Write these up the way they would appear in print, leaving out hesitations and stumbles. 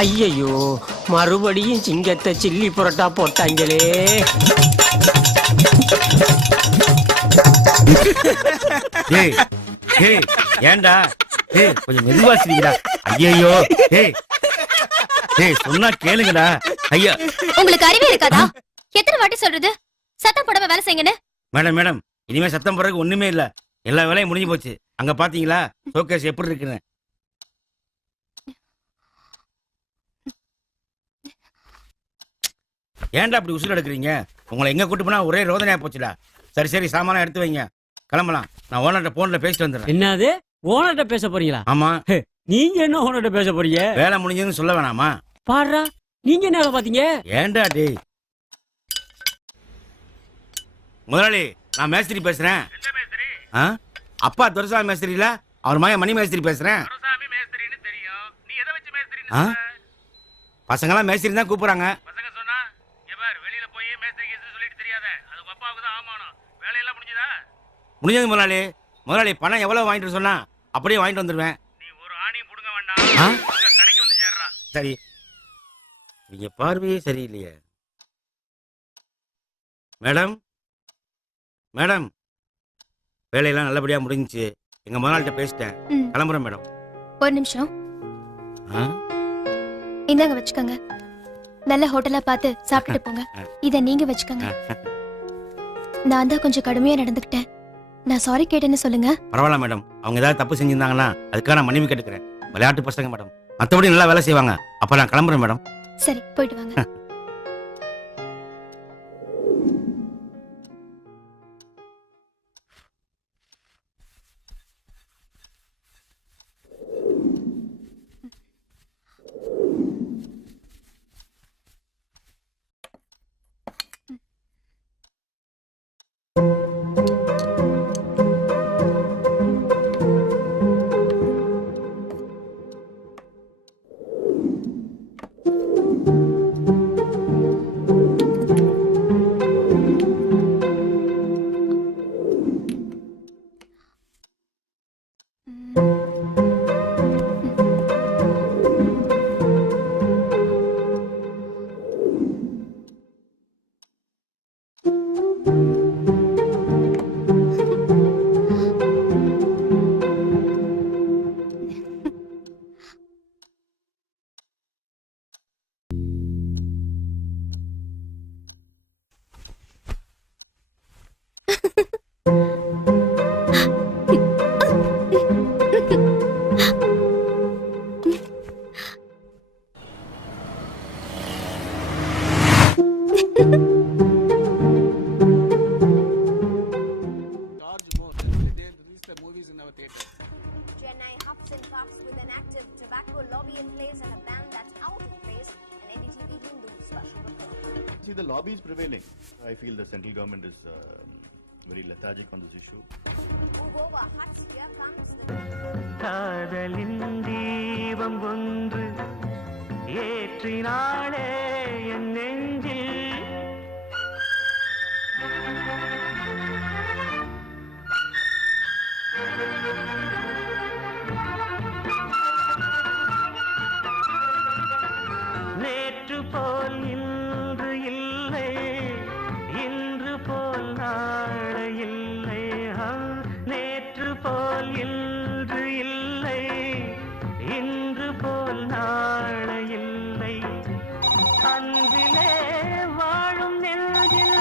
ஐயையோ, மறுபடியும் சிங்கத்தை சில்லி புரோட்டா போட்டாங்களே. ஏய் ஏய் ஏண்டா ஏய் கொஞ்சம் மெதுவா சிரிங்கடா. ஐயையோ ஏய் ஏய் சொன்னா கேளுங்கடா. ஐயா உங்களுக்கு அறிவே இருக்காதா? எத்தனை வாட்டி சொல்றது சத்தம் போடாம வேலை செய்யுங்கன்னு? மேடம் மேடம் இனிமே சத்தம் போடுறதுக்கு ஒண்ணுமே இல்ல. எல்லா வேலையும் முடிஞ்சு போச்சு. அங்க பாத்தீங்களா ஷோகேஸ் எப்படி இருக்குன்னு? ஏன்டா அப்படி உசுறு எடுக்கிறீங்க? உங்களை எங்க கூட்டு போனா ஒரே ரோதனையா போச்சுடா. சரி சரி சாமான் எடுத்து வைங்க, கிளம்பலாம். நான் ஓனர்கிட்ட போன்ல பேசிட்டு வந்துடுறேன். என்னது ஓனர்கிட்ட பேச போறீங்களா? ஆமா. நீங்க என்ன ஓனர்கிட்ட பேச போறீங்க? வேலை முடிஞ்சதுன்னு சொல்ல வேணாமா? பாடுறா, நீங்க என்ன வேலை பாத்தீங்க? ஏன்டா டேய்? முதலாளி நான் மேஸ்திரி பேசுறேன். அப்பா துரசாமி மேஸ்திரி இல்ல, அவர் மகன் மணி மேஸ்திரி பேசுறேன். பசங்களாம் மேஸ்திரி தான் கூப்பிடுறாங்க. முடிஞ்சது முதலாளி. முதலாளி பணம் எவ்வளவு வாங்கிட்டு சொன்னா அப்படியே வாங்கிட்டு வந்துடுவேன். சரி, நீங்க பார்வையே சரியில்லையே. மேடம் மேடம் வேலையெல்லாம் நல்லபடியா முடிஞ்சுச்சு. எங்க முதலாளிட்ட பேசிட்டேன், கிளம்புறேன் மேடம். ஒரு நிமிஷம் இந்தாங்க வச்சுக்கோங்க. நல்ல ஹோட்டலா பார்த்து சாப்பிட்டுட்டு போங்க. இத நீங்க வச்சுக்கோங்க. நான் தான் கொஞ்சம் கடுமையா நடந்துக்கிட்டேன். நான் சாரி கேட்டேன்னு சொல்லுங்க. பரவாயில்ல மேடம். அவங்க ஏதாவது தப்பு செஞ்சிருந்தாங்கன்னா அதுக்காக நான் மன்னிப்பு கேட்டுக்கிறேன். விளையாட்டு பசங்க மேடம், மற்றபடி நல்லா வேலை செய்வாங்க. அப்ப நான் கிளம்புறேன் மேடம். சரி, போயிட்டு வாங்க. See, the lobby is prevailing. I feel the central government is very lethargic on this issue. காதலின் தீபம் ஒன்று ஏற்றினாளே என் நெஞ்சில். நேற்று போல் இன்று இல்லை, இன்று போல் நாளை இல்லை. நேற்று போல் இன்று இல்லை, இன்று போல் நாளை இல்லை. அன்பிலே வாழும் நெஞ்சில்.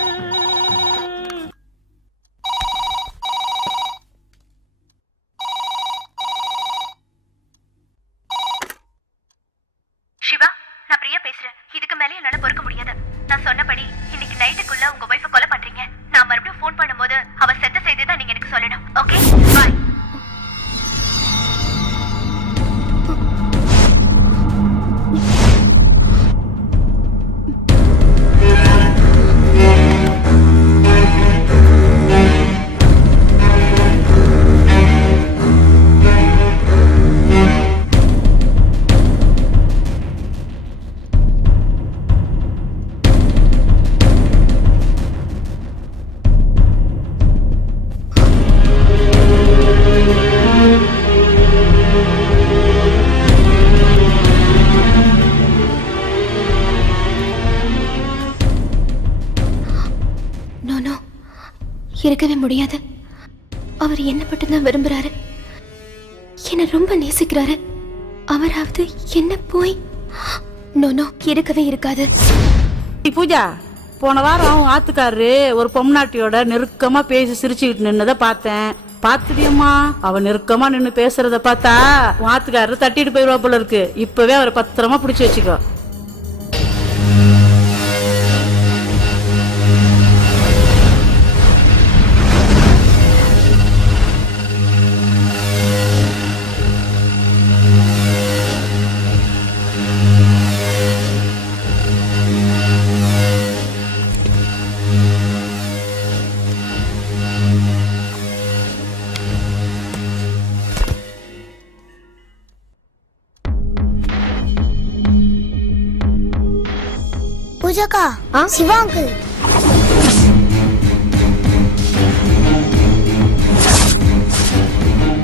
சிவா, நான் பிரியா பேசுறேன். இதுக்கு மேலே என்னால பொறுக்க முடியாது. நான் சொன்னபடி இன்னைக்கு நைட்டுக்குள்ள உங்க வைஃப கொலை பண்றீங்க. நான் மறுபடியும் ஃபோன் பண்ணும்போது அவ செத்த செய்தி தான் நீங்க எனக்கு சொல்லணும். ஓகே, பாய். இருக்கவே முடியாது. அவர் என்ன மட்டும்தான் விரும்புறாரு, என்ன ரொம்ப நேசிக்கிறாரு. அவராவது என்ன போய் நோ இருக்கவே இருக்காது. பூஜா, போன வாரம் ஆத்துக்காரரு ஒரு பொம்நாட்டியோட நெருக்கமா பேசி சிரிச்சுக்கிட்டு நின்னதை பார்த்தேன். பாத்துடியம்மா, அவ நெருக்கமா நின்னு பேசுறத பார்த்தா உன் ஆத்துக்காரரு தட்டிட்டு போயிருவா போல இருக்கு. இப்பவே அவரை பத்திரமா பிடிச்சு வச்சுக்கோ. பூஜாக்கா, சிவா அங்கிள்